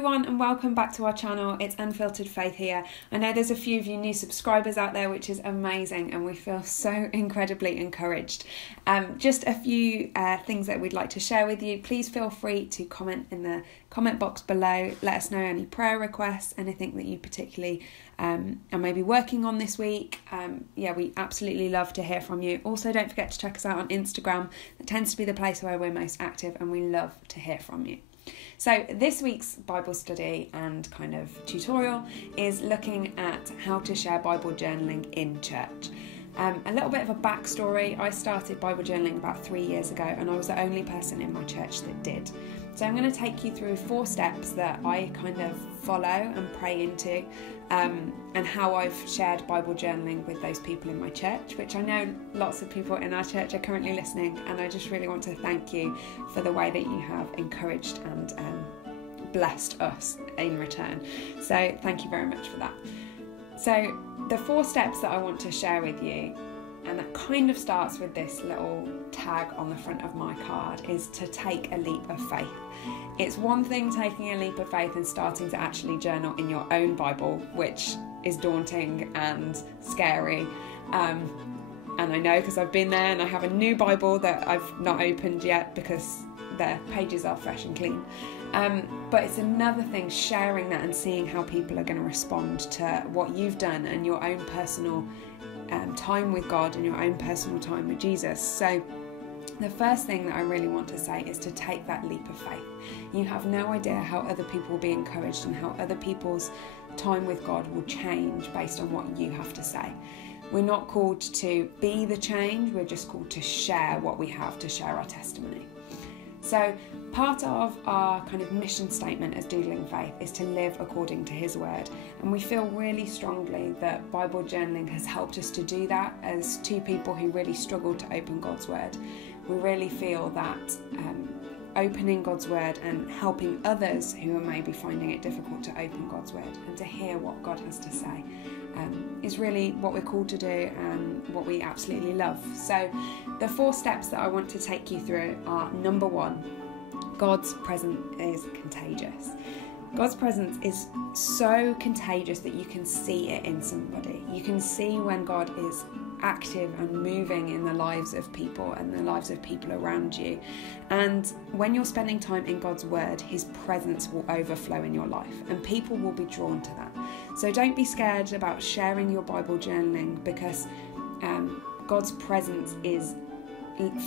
everyone and welcome back to our channel. It's Unfiltered Faith here. I know there's a few of you new subscribers out there, which is amazing, and we feel so incredibly encouraged. Just a few things that we'd like to share with you. Please feel free to comment in the comment box below. Let us know any prayer requests, anything that you particularly are maybe working on this week. We absolutely love to hear from you. Also, don't forget to check us out on Instagram. That tends to be the place where we're most active, and we love to hear from you. So this week's Bible study and kind of tutorial is looking at how to share Bible journaling in church. A little bit of a backstory. I started Bible journaling about 3 years ago, and I was the only person in my church that did. So I'm going to take you through 4 steps that I kind of follow and pray into, and how I've shared Bible journaling with those people in my church, which I know lots of people in our church are currently listening, and I just really want to thank you for the way that you have encouraged and blessed us in return. So thank you very much for that. So the 4 steps that I want to share with you, and that kind of starts with this little tag on the front of my card, is to take a leap of faith. It's one thing taking a leap of faith and starting to actually journal in your own Bible, which is daunting and scary. And I know because I've been there, and I have a new Bible that I've not opened yet because the pages are fresh and clean. But it's another thing sharing that and seeing how people are going to respond to what you've done and your own personal time with God and your own personal time with Jesus. So the first thing that I really want to say is to take that leap of faith. You have no idea how other people will be encouraged and how other people's time with God will change based on what you have to say. We're not called to be the change, we're just called to share what we have, to share our testimony. So part of our kind of mission statement as Doodling Faith is to live according to His word, and we feel really strongly that Bible journaling has helped us to do that. As 2 people who really struggle to open God's word, we really feel that opening God's word and helping others who are maybe finding it difficult to open God's word and to hear what God has to say is really what we're called to do and what we absolutely love. So the 4 steps that I want to take you through are: number 1, God's presence is contagious. God's presence is so contagious that you can see it in somebody. You can see when God is active and moving in the lives of people and the lives of people around you. And when you're spending time in God's word, His presence will overflow in your life, and people will be drawn to that. So don't be scared about sharing your Bible journaling, because God's presence is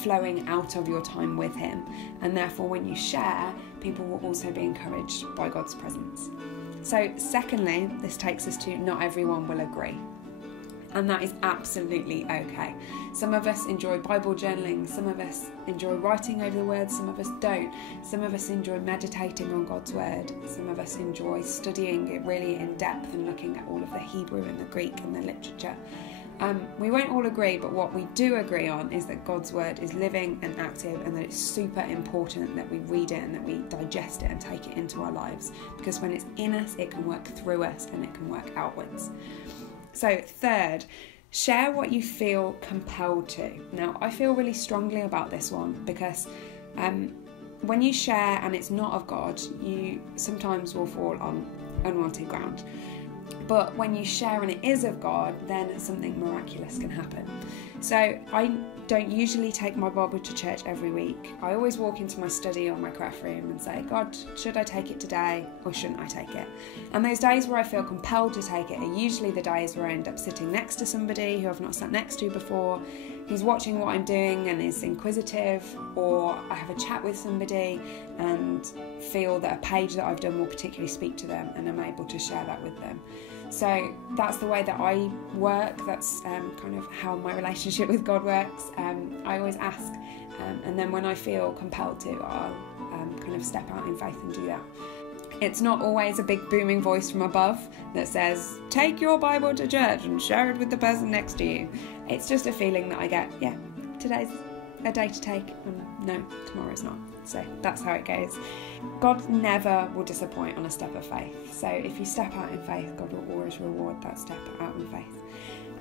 flowing out of your time with Him, and therefore when you share, people will also be encouraged by God's presence. So secondly, this takes us to not everyone will agree. And that is absolutely okay. Some of us enjoy Bible journaling, some of us enjoy writing over the words, some of us don't. Some of us enjoy meditating on God's word, some of us enjoy studying it really in depth and looking at all of the Hebrew and the Greek and the literature. We won't all agree, but what we do agree on is that God's word is living and active, and that it's super important that we read it and that we digest it and take it into our lives, because when it's in us, it can work through us and it can work outwards. So third, share what you feel compelled to. Now, I feel really strongly about this one, because when you share and it's not of God, you sometimes will fall on unwanted ground. But when you share and it is of God, then something miraculous can happen. So I don't usually take my Bible to church every week. I always walk into my study or my craft room and say, God, should I take it today or shouldn't I take it? And those days where I feel compelled to take it are usually the days where I end up sitting next to somebody who I've not sat next to before, who's watching what I'm doing and is inquisitive, or I have a chat with somebody and feel that a page that I've done will particularly speak to them, and I'm able to share that with them. So that's the way that I work. That's kind of how my relationship with God works. I always ask, and then when I feel compelled to, I'll kind of step out in faith and do that. It's not always a big booming voice from above that says, take your Bible to church and share it with the person next to you. It's just a feeling that I get, yeah, today's a day to take, and no, tomorrow's not. So that's how it goes. God never will disappoint on a step of faith. So if you step out in faith, God will always reward that step out in faith.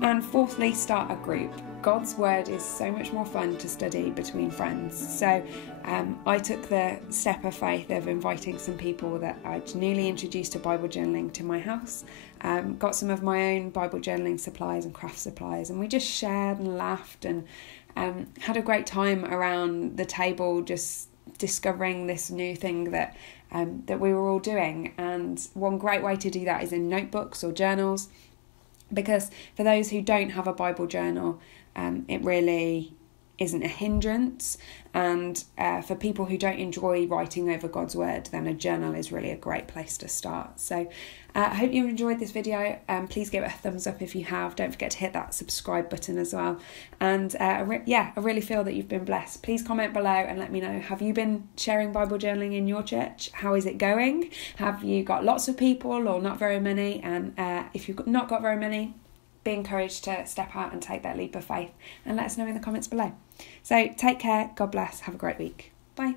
And fourthly, start a group. God's word is so much more fun to study between friends. So I took the step of faith of inviting some people that I'd newly introduced to Bible journaling to my house, got some of my own Bible journaling supplies and craft supplies, and we just shared and laughed and had a great time around the table, just discovering this new thing that we were all doing. And one great way to do that is in notebooks or journals, because for those who don't have a Bible journal, it really isn't a hindrance. And for people who don't enjoy writing over God's word, then a journal is really a great place to start. So I hope you enjoyed this video. Please give it a thumbs up if you have. Don't forget to hit that subscribe button as well. And I really feel that you've been blessed. Please comment below and let me know, have you been sharing Bible journaling in your church? How is it going? Have you got lots of people or not very many? And if you've not got very many, be encouraged to step out and take that leap of faith, and let us know in the comments below. So take care, God bless, have a great week. Bye.